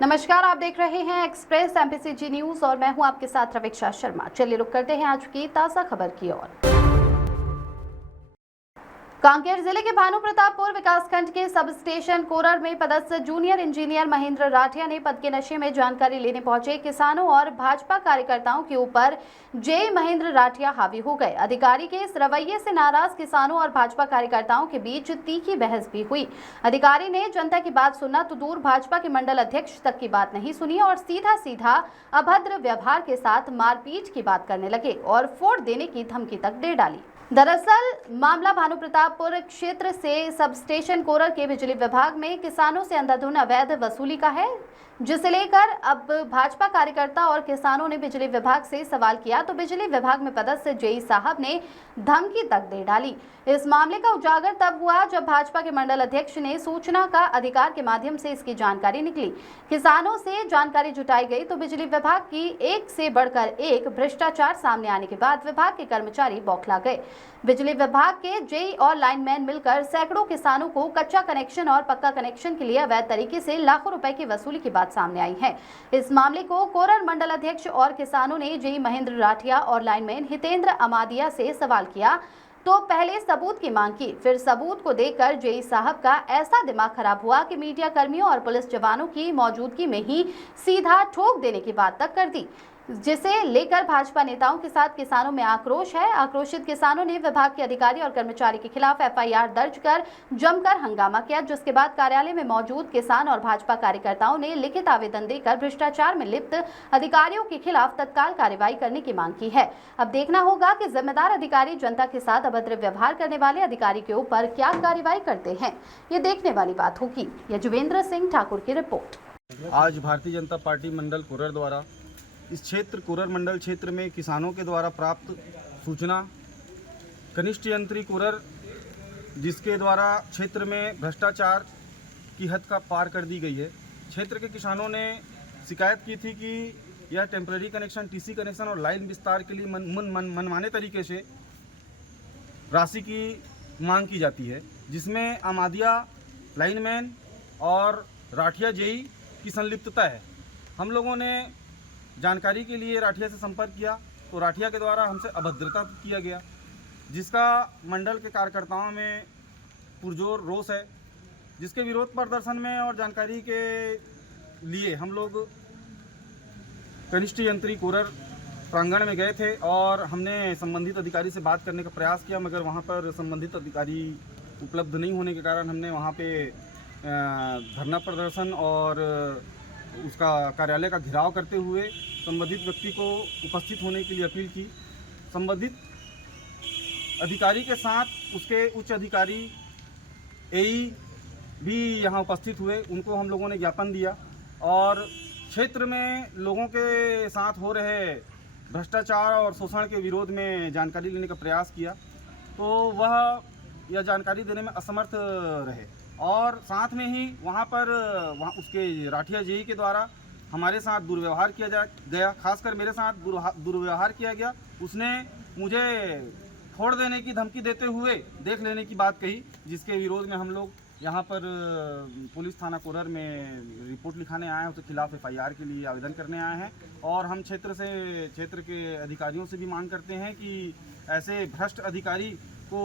नमस्कार, आप देख रहे हैं एक्सप्रेस एमपीसीजी न्यूज और मैं हूं आपके साथ रवीक्षा शर्मा। चलिए रुक करते हैं आज की ताजा खबर की ओर। कांकेर जिले के भानु प्रतापपुर विकासखंड के सब स्टेशन कोरर में पदस्थ जूनियर इंजीनियर महेंद्र राठिया ने पद के नशे में जानकारी लेने पहुंचे किसानों और भाजपा कार्यकर्ताओं के ऊपर जे महेंद्र राठिया हावी हो गए। अधिकारी के इस रवैये से नाराज किसानों और भाजपा कार्यकर्ताओं के बीच तीखी बहस भी हुई। अधिकारी ने जनता की बात सुनना तो दूर, भाजपा के मंडल अध्यक्ष तक की बात नहीं सुनी और सीधा अभद्र व्यवहार के साथ मारपीट की बात करने लगे और फोड़ देने की धमकी तक दे डाली। दरअसल मामला भानु प्रतापपुर क्षेत्र से सब स्टेशन कोरर के बिजली विभाग में किसानों से अंधाधुंध अवैध वसूली का है, जिसे लेकर अब भाजपा कार्यकर्ता और किसानों ने बिजली विभाग से सवाल किया तो बिजली विभाग में पदस्थ जेई साहब ने धमकी तक दे डाली। इस मामले का उजागर तब हुआ जब भाजपा के मंडल अध्यक्ष ने सूचना का अधिकार के माध्यम से इसकी जानकारी निकली। किसानों से जानकारी जुटाई गई तो बिजली विभाग की एक से बढ़कर एक भ्रष्टाचार सामने आने के बाद विभाग के कर्मचारी बौखला गए। बिजली विभाग के जेई और लाइनमैन मिलकर सैकड़ों किसानों को कच्चा कनेक्शन और पक्का कनेक्शन के लिए अवैध तरीके से लाखों रुपए की वसूली की बात सामने आई है। इस मामले को कोरर मंडल अध्यक्ष और किसानों ने जेई महेंद्र राठिया और लाइनमैन हितेंद्र अमादिया से सवाल किया तो पहले सबूत की मांग की, फिर सबूत को देखकर जेई साहब का ऐसा दिमाग खराब हुआ कि मीडिया कर्मियों और पुलिस जवानों की मौजूदगी में ही सीधा ठोक देने की बात तक कर दी, जिसे लेकर भाजपा नेताओं के साथ किसानों में आक्रोश है। आक्रोशित किसानों ने विभाग के अधिकारी और कर्मचारी के खिलाफ एफआईआर दर्ज कर जमकर हंगामा किया, जिसके बाद कार्यालय में मौजूद किसान और भाजपा कार्यकर्ताओं ने लिखित आवेदन देकर भ्रष्टाचार में लिप्त अधिकारियों के खिलाफ तत्काल कार्रवाई करने की मांग की है। अब देखना होगा कि जिम्मेदार अधिकारी जनता के साथ अभद्र व्यवहार करने वाले अधिकारी के ऊपर क्या कार्रवाई करते हैं, ये देखने वाली बात होगी। यजुवेंद्र सिंह ठाकुर की रिपोर्ट। आज भारतीय जनता पार्टी मंडल कोरर द्वारा इस क्षेत्र कोरर मंडल क्षेत्र में किसानों के द्वारा प्राप्त सूचना कनिष्ठ यंत्री कोरर, जिसके द्वारा क्षेत्र में भ्रष्टाचार की हद का पार कर दी गई है। क्षेत्र के किसानों ने शिकायत की थी कि यह टेम्पररी कनेक्शन, टीसी कनेक्शन और लाइन विस्तार के लिए मनमाने तरीके से राशि की मांग की जाती है, जिसमें अमादिया, लाइनमैन और राठिया जेई की संलिप्तता है। हम लोगों ने जानकारी के लिए राठिया से संपर्क किया तो राठिया के द्वारा हमसे अभद्रता किया गया, जिसका मंडल के कार्यकर्ताओं में पुरजोर रोष है, जिसके विरोध प्रदर्शन में और जानकारी के लिए हम लोग कनिष्ठ यंत्री कोरर प्रांगण में गए थे और हमने संबंधित अधिकारी से बात करने का प्रयास किया, मगर वहां पर संबंधित अधिकारी उपलब्ध नहीं होने के कारण हमने वहां पे धरना प्रदर्शन और उसका कार्यालय का घेराव करते हुए संबंधित व्यक्ति को उपस्थित होने के लिए अपील की। संबंधित अधिकारी के साथ उसके उच्च अधिकारी एई भी यहाँ उपस्थित हुए, उनको हम लोगों ने ज्ञापन दिया और क्षेत्र में लोगों के साथ हो रहे भ्रष्टाचार और शोषण के विरोध में जानकारी लेने का प्रयास किया, तो वह यह जानकारी देने में असमर्थ रहे और साथ में ही वहाँ उसके राठिया जेई के द्वारा हमारे साथ दुर्व्यवहार किया गया, खासकर मेरे साथ दुर्व्यवहार किया गया। उसने मुझे फोड़ देने की धमकी देते हुए देख लेने की बात कही, जिसके विरोध में हम लोग यहाँ पर पुलिस थाना कोरर में रिपोर्ट लिखाने आए हैं, उसके खिलाफ एफआईआर के लिए आवेदन करने आए हैं और हम क्षेत्र के अधिकारियों से भी मांग करते हैं कि ऐसे भ्रष्ट अधिकारी को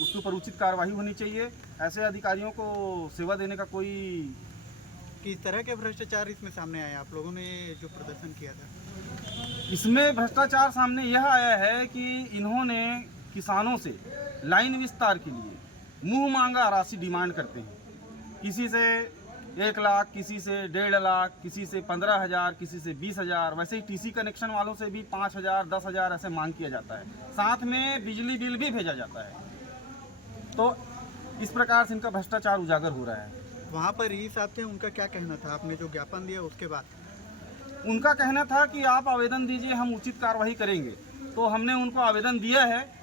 उसके ऊपर उचित कार्रवाई होनी चाहिए। ऐसे अधिकारियों को सेवा देने का कोई किस तरह के भ्रष्टाचार इसमें सामने आए? आप लोगों ने जो प्रदर्शन किया था, इसमें भ्रष्टाचार सामने यह आया है कि इन्होंने किसानों से लाइन विस्तार के लिए मुंह मांगा राशि डिमांड करते हैं। किसी से 1 लाख, किसी से 1.5 लाख, किसी से 15,000, किसी से 20,000, वैसे ही टीसी कनेक्शन वालों से भी 5,000, 10,000 ऐसे मांग किया जाता है। साथ में बिजली बिल भी भेजा जाता है। तो इस प्रकार से इनका भ्रष्टाचार उजागर हो रहा है। वहाँ पर ई साहब थे, उनका क्या कहना था? आपने जो ज्ञापन दिया उसके बाद उनका कहना था कि आप आवेदन दीजिए, हम उचित कार्रवाई करेंगे। तो हमने उनको आवेदन दिया है